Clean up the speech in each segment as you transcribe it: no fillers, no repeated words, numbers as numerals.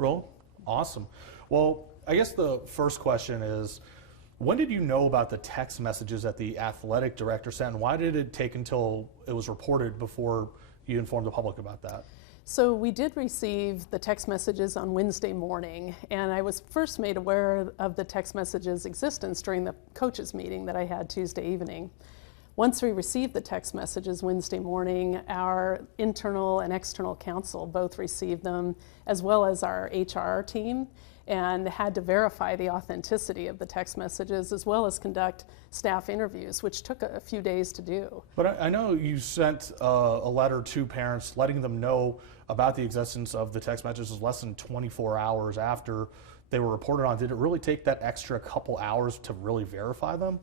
Roll? Awesome. Well, I guess the first question is, when did you know about the text messages that the athletic director sent, and why did it take until it was reported before you informed the public about that? So we did receive the text messages on Wednesday morning, and I was first made aware of the text messages' existence during the coaches meeting that I had Tuesday evening. Once we received the text messages Wednesday morning, our internal and external counsel both received them, as well as our HR team, and had to verify the authenticity of the text messages, as well as conduct staff interviews, which took a few days to do. But I know you sent a letter to parents letting them know about the existence of the text messages less than 24 hours after they were reported on. Did it really take that extra couple hours to really verify them?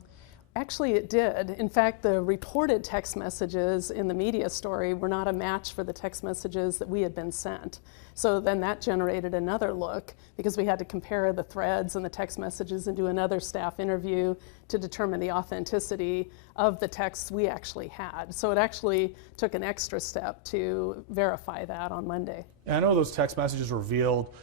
Actually, it did. In fact, the reported text messages in the media story were not a match for the text messages that we had been sent. So then that generated another look, because we had to compare the threads and the text messages and do another staff interview to determine the authenticity of the texts we actually had. So it actually took an extra step to verify that on Monday. And I know those text messages revealed,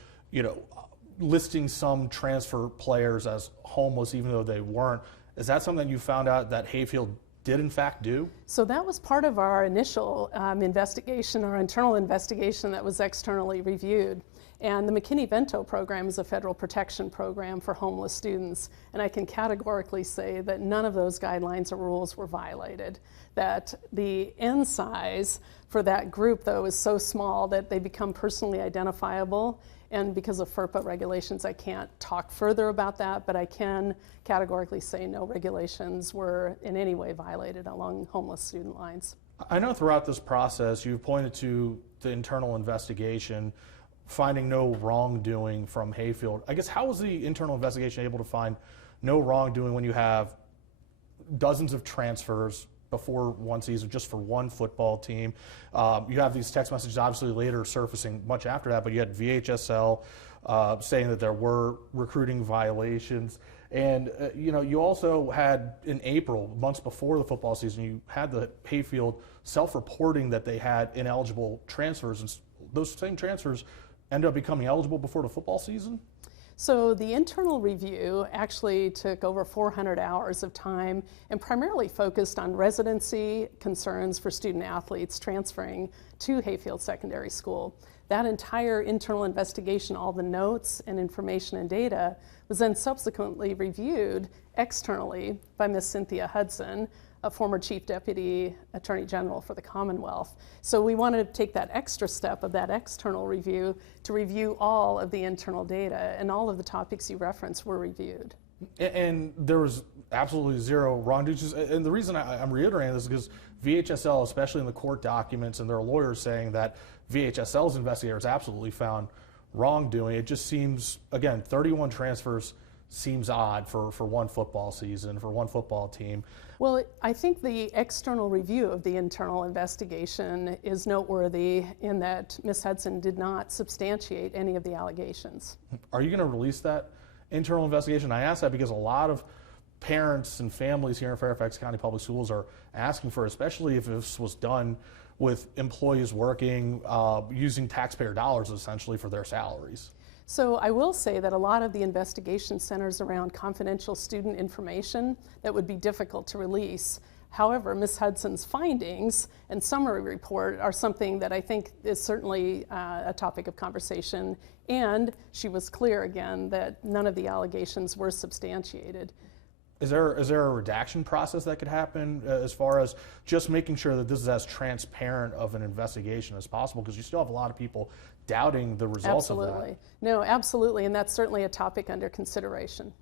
listing some transfer players as homeless even though they weren't. Is that something you found out that Hayfield did in fact do? So that was part of our initial investigation, our internal investigation that was externally reviewed. And the McKinney-Vento program is a federal protection program for homeless students. And I can categorically say that none of those guidelines or rules were violated. That the N size for that group, though, is so small that they become personally identifiable. And because of FERPA regulations, I can't talk further about that, but I can categorically say no regulations were in any way violated along homeless student lines. I know throughout this process, you've pointed to the internal investigation, finding no wrongdoing from Hayfield. I guess how was the internal investigation able to find no wrongdoing when you have dozens of transfers before one season just for one football team? You have these text messages obviously later surfacing much after that, but you had VHSL saying that there were recruiting violations. And you also had in April, months before the football season, you had the Hayfield self-reporting that they had ineligible transfers, and those same transfers ended up becoming eligible before the football season? So the internal review actually took over 400 hours of time and primarily focused on residency concerns for student athletes transferring to Hayfield Secondary School. That entire internal investigation, all the notes and information and data, was then subsequently reviewed externally by Ms. Cynthia Hudson, a former Chief Deputy Attorney General for the Commonwealth. So we wanted to take that extra step of that external review to review all of the internal data, and all of the topics you referenced were reviewed. And there was absolutely zero wrongdoing. And the reason I'm reiterating this is because VHSL, especially in the court documents, and there are lawyers saying that VHSL's investigators absolutely found wrongdoing. It just seems, again, 31 transfers seems odd for one football season, for one football team. Well, I think the external review of the internal investigation is noteworthy in that Ms. Hudson did not substantiate any of the allegations. Are you going to release that internal investigation? I ask that because a lot of parents and families here in Fairfax County Public Schools are asking for, especially if this was done with employees working, using taxpayer dollars essentially for their salaries. So I will say that a lot of the investigation centers around confidential student information that would be difficult to release. However, Ms. Hudson's findings and summary report are something that I think is certainly a topic of conversation, and she was clear again that none of the allegations were substantiated. Is there a redaction process that could happen as far as just making sure that this is as transparent of an investigation as possible? Because you still have a lot of people doubting the results of that. Absolutely. No, absolutely, and that's certainly a topic under consideration.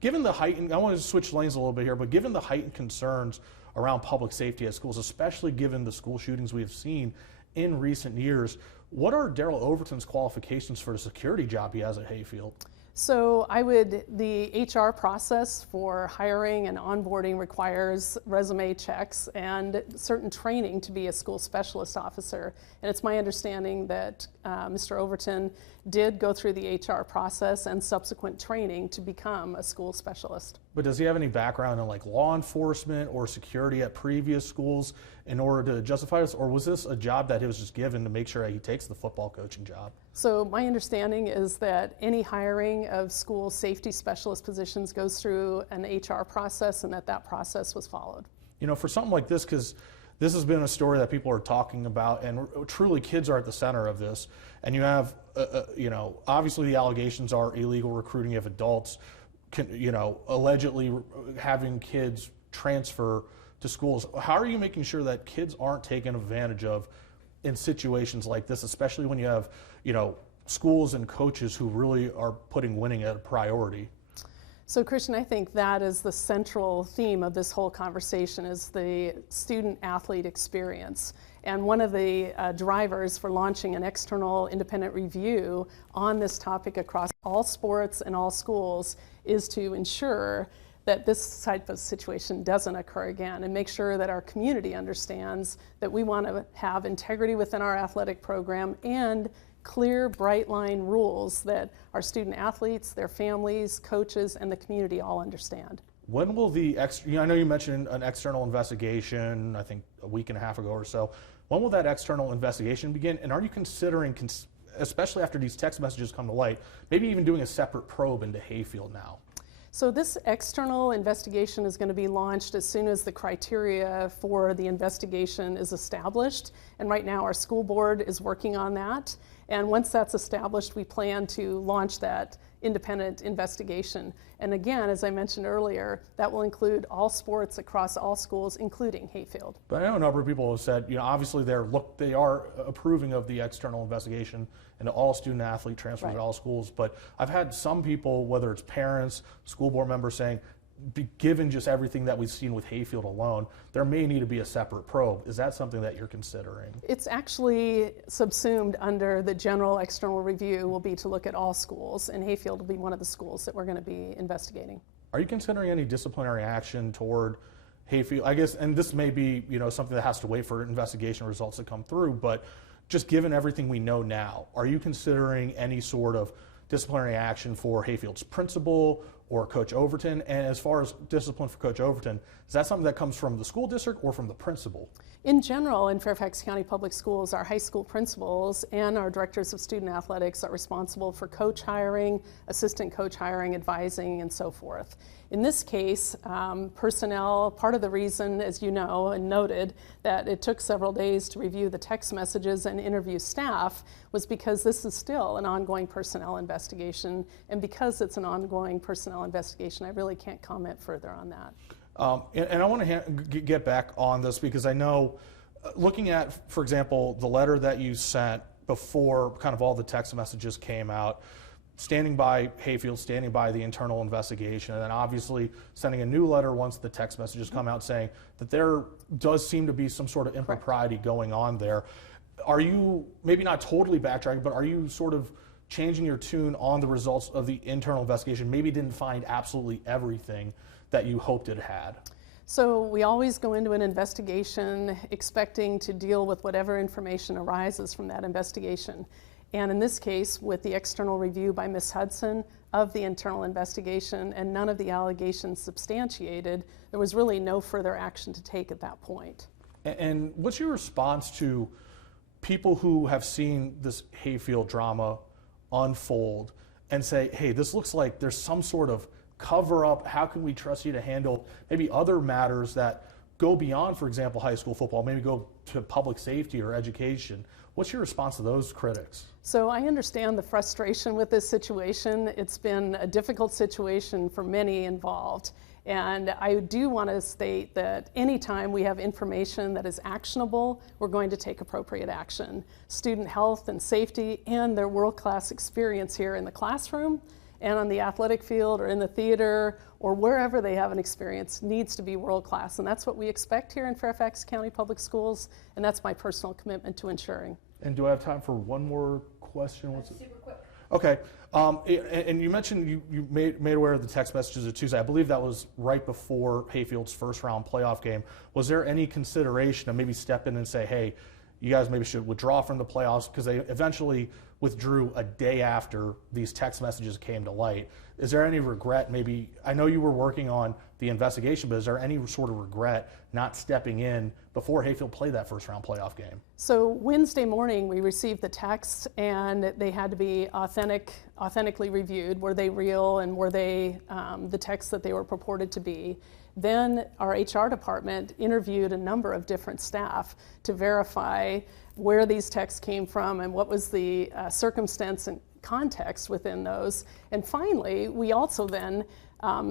Given the heightened, I want to switch lanes a little bit here, but given the heightened concerns around public safety at schools, especially given the school shootings we have seen in recent years, what are Darrell Overton's qualifications for the security job he has at Hayfield? So the HR process for hiring and onboarding requires resume checks and certain training to be a school specialist officer. And it's my understanding that Mr. Overton did go through the HR process and subsequent training to become a school specialist. But does he have any background in like law enforcement or security at previous schools in order to justify this, or was this a job that he was just given to make sure that he takes the football coaching job? So my understanding is that any hiring of school safety specialist positions goes through an HR process, and that process was followed. You know, for something like this, because this has been a story that people are talking about, and truly kids are at the center of this. And you have, you know, obviously the allegations are illegal recruiting of adults, you know, allegedly having kids transfer to schools. How are you making sure that kids aren't taken advantage of in situations like this, especially when you have, you know, schools and coaches who really are putting winning at a priority? So Christian, I think that is the central theme of this whole conversation, is the student-athlete experience. And one of the drivers for launching an external independent review on this topic across all sports and all schools is to ensure that this type of situation doesn't occur again, and make sure that our community understands that we want to have integrity within our athletic program and clear, bright line rules that our student athletes, their families, coaches, and the community all understand. When will the I know you mentioned an external investigation, I think a week and a half ago or so. When will that external investigation begin? And are you considering, especially after these text messages come to light, maybe even doing a separate probe into Hayfield now? So this external investigation is going to be launched as soon as the criteria for the investigation is established. And right now our school board is working on that. And once that's established, we plan to launch that independent investigation. And again, as I mentioned earlier, that will include all sports across all schools, including Hayfield. But I know a number of people have said, you know, obviously they are approving of the external investigation into all student athlete transfers at all schools. But I've had some people, whether it's parents, school board members, saying, given just everything that we've seen with Hayfield alone, there may need to be a separate probe. Is that something that you're considering? It's actually subsumed under the general external review will be to look at all schools, and Hayfield will be one of the schools that we're going to be investigating. Are you considering any disciplinary action toward Hayfield? I guess, and this may be, you know, something that has to wait for investigation results to come through, but just given everything we know now, are you considering any sort of disciplinary action for Hayfield's principal or Coach Overton? And as far as discipline for Coach Overton, is that something that comes from the school district or from the principal? In general, in Fairfax County Public Schools, our high school principals and our directors of student athletics are responsible for coach hiring, assistant coach hiring, advising, and so forth. In this case, personnel, part of the reason, as you know and noted, that it took several days to review the text messages and interview staff was because this is still an ongoing personnel investigation. And because it's an ongoing personnel investigation, I really can't comment further on that. And I want to get back on this because I know, looking at, for example, the letter that you sent before kind of all the text messages came out, standing by Hayfield, standing by the internal investigation, and then obviously sending a new letter once the text messages come out saying that there does seem to be some sort of impropriety going on there. Are you, maybe not totally backtracking, but are you sort of changing your tune on the results of the internal investigation? Maybe didn't find absolutely everything that you hoped it had. So we always go into an investigation expecting to deal with whatever information arises from that investigation. And in this case, with the external review by Ms. Hudson of the internal investigation and none of the allegations substantiated, there was really no further action to take at that point. And what's your response to people who have seen this Hayfield drama unfold and say, hey, this looks like there's some sort of cover up? How can we trust you to handle maybe other matters that go beyond, for example, high school football, maybe go to public safety or education? What's your response to those critics? So I understand the frustration with this situation. It's been a difficult situation for many involved. And I do want to state that anytime we have information that is actionable, we're going to take appropriate action. Student health and safety and their world-class experience here in the classroom and on the athletic field or in the theater or wherever they have an experience needs to be world-class. And that's what we expect here in Fairfax County Public Schools, and that's my personal commitment to ensuring. And do I have time for one more question? That's super quick. Okay, and you mentioned you made aware of the text messages of Tuesday. I believe that was right before Hayfield's first round playoff game. Was there any consideration to maybe step in and say, hey, you guys maybe should withdraw from the playoffs, because they eventually withdrew a day after these text messages came to light. Is there any regret, maybe, I know you were working on the investigation, but is there any sort of regret not stepping in before Hayfield played that first round playoff game? So Wednesday morning we received the texts, and they had to be authentically reviewed. Were they real, and were they the texts that they were purported to be? Then our HR department interviewed a number of different staff to verify where these texts came from and what was the circumstance and context within those. And finally, we also then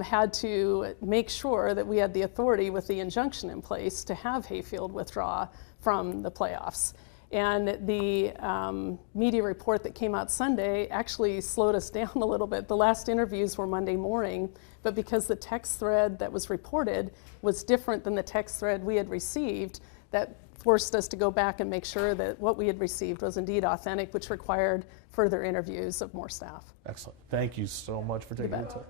had to make sure that we had the authority with the injunction in place to have Hayfield withdraw from the playoffs. And the media report that came out Sunday actually slowed us down a little bit. The last interviews were Monday morning, but because the text thread that was reported was different than the text thread we had received, that forced us to go back and make sure that what we had received was indeed authentic, which required further interviews of more staff. Excellent. Thank you so much for taking the time.